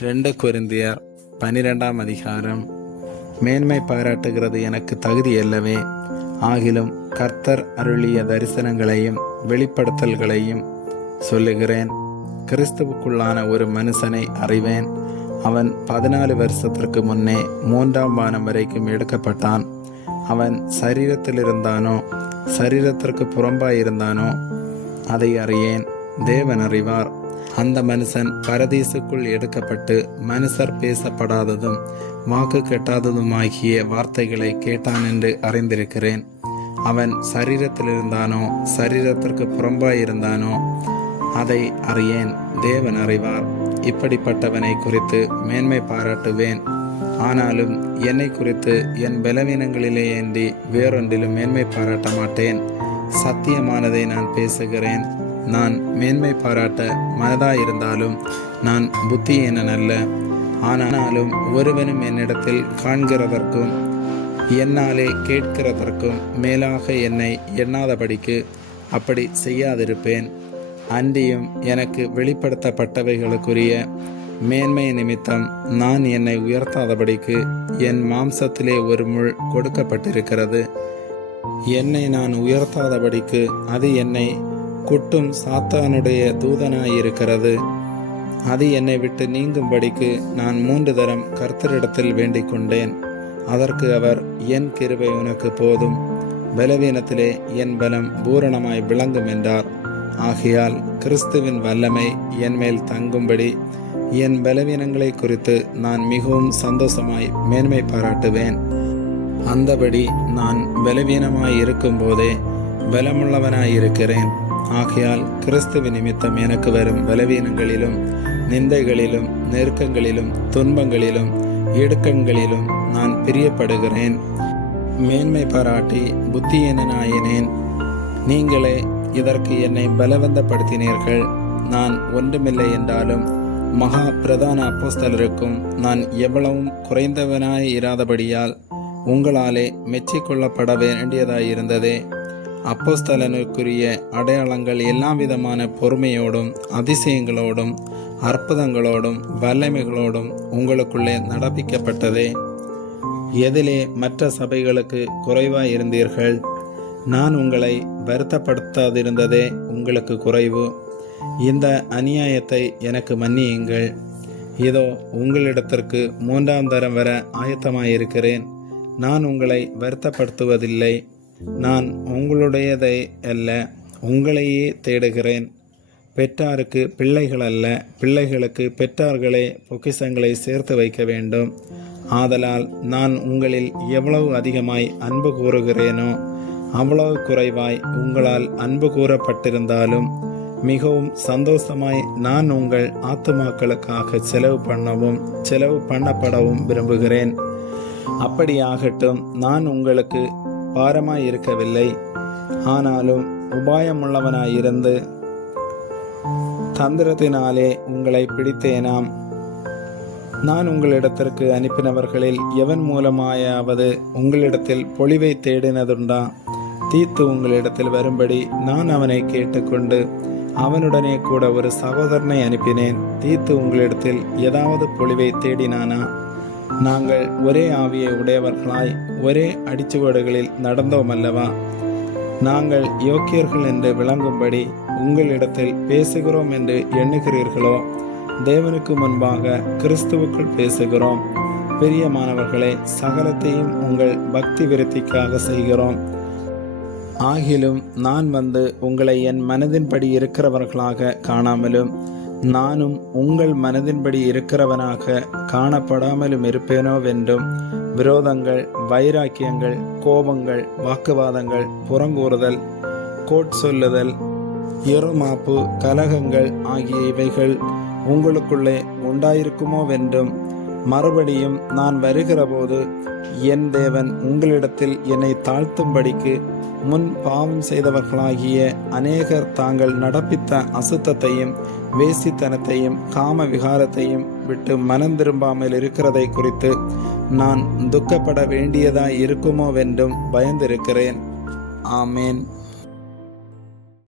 2 கொரிந்தியர் 12ஆம் அதிகாரம். மேன்மை பாராட்டுகிறது எனக்கு தகுதி அல்லவே. ஆகிலும் கர்த்தர் அருளிய தரிசனங்களையும் வெளிப்படுத்தல்களையும் சொல்லுகிறேன். கிறிஸ்துவுக்குள்ளான ஒரு மனுஷனை அறிவேன். அவன் 14 வருஷத்திற்கு முன்னே 3ஆம் வானம் வரைக்கும் எடுக்கப்பட்டான். அவன் சரீரத்தில் இருந்தானோ சரீரத்திற்கு புறம்பாயிருந்தானோ அதை அறியேன். தேவன் அறிவார். அந்த மனுஷன் பரதீசுக்குள் எடுக்கப்பட்டு மனுஷர் பேசப்படாததும் வாக்கு கெட்டாததுமாகிய வார்த்தைகளை கேட்டான் என்று அறிந்திருக்கிறேன். அவன் சரீரத்தில் இருந்தானோ சரீரத்திற்கு புறம்பாயிருந்தானோ அதை அறியேன். தேவன் அறிவார். இப்படிப்பட்டவனை குறித்து மேன்மை பாராட்டுவேன். ஆனாலும் என்னை குறித்து என் பலவீனங்களிலேயன்றி வேறொன்றிலும் மேன்மை பாராட்ட மாட்டேன். சத்தியமானதை நான் பேசுகிறேன். நான் மேன்மை பாராட்ட மனதாயிருந்தாலும் நான் புத்தியீனன் அல்ல. ஆனாலும் ஒருவனும் என்னிடத்தில் காண்கிறதற்கும் என்னாலே கேட்கிறதற்கும் மேலாக என்னை எண்ணாதபடிக்கு அப்படி செய்யாதிருப்பேன். அன்றியும் எனக்கு வெளிப்படுத்தப்பட்டவைகளுக்குரிய மேன்மை நிமித்தம் நான் என்னை உயர்த்தாதபடிக்கு என் மாம்சத்திலே ஒரு முள் கொடுக்கப்பட்டிருக்கிறது. என்னை நான் உயர்த்தாதபடிக்கு அது என்னை குட்டும் சாத்தானுடைய தூதனாயிருக்கிறது. அது என்னை விட்டு நீங்கும்படிக்கு நான் 3 தரம் கர்த்தரிடத்தில் வேண்டிக் கொண்டேன். அதற்கு அவர், என் கிருபை உனக்கு போதும், பலவீனத்திலே என் பலம் பூரணமாய் விளங்கும் என்றார். ஆகையால் கிறிஸ்துவின் வல்லமை என் மேல் தங்கும்படி என் பலவீனங்களை குறித்து நான் மிகவும் சந்தோஷமாய் மேன்மை பாராட்டுவேன். அந்தபடி நான் பலவீனமாய் இருக்கும் போதே பலமுள்ளவனாயிருக்கிறேன். ஆகையால் கிறிஸ்துவின் நிமித்தம் எனக்கு வரும் பலவீனங்களிலும் நிந்தைகளிலும் நெருக்கங்களிலும் துன்பங்களிலும் இடுக்கண்களிலும் நான் பிரியப்படுகிறேன். மேன்மை பாராட்டி புத்தியீனனாயினேன். நீங்களே இதற்கு என்னை பலவந்தப்படுத்தினீர்கள். நான் ஒன்றுமில்லை என்றாலும் மகா பிரதான அப்போஸ்தலருக்கும் நான் எவ்வளவும் குறைந்தவனாய் இராதபடியால் உங்களாலே மெச்சிக்கொள்ளப்பட வேண்டியதாயிருந்ததே. அப்போஸ்தலனுக்குரிய அடையாளங்கள் எல்லா விதமான பொறுமையோடும் அதிசயங்களோடும் அற்புதங்களோடும் வல்லமைகளோடும் உங்களுக்குள்ளே நடப்பிக்கப்பட்டதே. எதிலே மற்ற சபைகளுக்கு குறைவாய் இருந்தீர்கள்? நான் உங்களை வருத்தப்படுத்தாதிருந்ததே உங்களுக்கு குறைவு. இந்த அநியாயத்தை எனக்கு மன்னியுங்கள். இதோ உங்களிடத்திற்கு 3ஆம் தரம் வர ஆயத்தமாயிருக்கிறேன். நான் உங்களை வருத்தப்படுத்துவதில்லை. நான் உங்களுடையதை அல்ல, உங்களையே தேடுகிறேன். பெற்றாருக்கு பிள்ளைகள் அல்ல, பிள்ளைகளுக்கு பெற்றார்களே பொக்கிஷங்களை சேர்த்து வைக்க வேண்டும். ஆதலால் நான் உங்களில் எவ்வளவு அதிகமாய் அன்பு கூறுகிறேனோ அவ்வளவு குறைவாய் உங்களால் அன்பு கூறப்பட்டிருந்தாலும் மிகவும் சந்தோஷமாய் நான் உங்கள் ஆத்துமாக்களுக்காக செலவு பண்ணப்படவும் விரும்புகிறேன். அப்படியாகட்டும். நான் உங்களுக்கு பாரமாய் இருக்கவில்லை. ஆனாலும் உபாயமுள்ளவனாயிருந்து தந்திரத்தினாலே உங்களை பிடித்தேனாம். நான் உங்களிடத்திற்கு அனுப்பினவர்களில் எவன் மூலமாயாவது உங்களிடத்தில் பொழிவை தேடினதுண்டா? தீத்து உங்களிடத்தில் வரும்படி நான் அவனை கேட்டுக்கொண்டு அவனுடனே கூட ஒரு சகோதரனை அனுப்பினேன். தீத்து உங்களிடத்தில் ஏதாவது பொழிவை தேடினானா? நாங்கள் ஒரே ஆவியை உடையவர்களாய் ஒரே அடிச்சுவடுகளில் நடந்தோம் அல்லவா? நாங்கள் யோக்கியர்கள் என்று விளங்கும்படி உங்களிடத்தில் பேசுகிறோம் என்று எண்ணுகிறீர்களோ? தேவனுக்கு முன்பாக கிறிஸ்துவுக்குள் பேசுகிறோம். பிரியமானவர்களே, சகலத்தையும் உங்கள் பக்தி விருத்திக்காக செய்கிறோம். ஆகிலும் நான் வந்து உங்களை என் மனதின்படி இருக்கிறவர்களாக காணாமலும் நானும் உங்கள் மனதின்படி இருக்கிறவனாக காணப்படாமலும் இருப்பேனோவென்றும் விரோதங்கள், வைராக்கியங்கள், கோபங்கள், வாக்குவாதங்கள், புறங்கூறுதல், கோட்சொல்லுதல், இருமாப்பு, கலகங்கள் ஆகிய இவைகள் உங்களுக்குள்ளே உண்டாயிருக்குமோவென்றும் மறுபடியும் நான் வருகிறபோது என் தேவன் உங்களிடத்தில் என்னை தாழ்த்தும்படிக்கு முன் பாவம் செய்தவர்களாகிய அநேகர் தாங்கள் நடப்பித்த அசுத்தத்தையும் வேசித்தனத்தையும் காம விகாரத்தையும் விட்டு மனம் திரும்பாமல் இருக்கிறதை குறித்து நான் துக்கப்பட வேண்டியதாய் இருக்குமோவென்றும் பயந்திருக்கிறேன். ஆமேன்.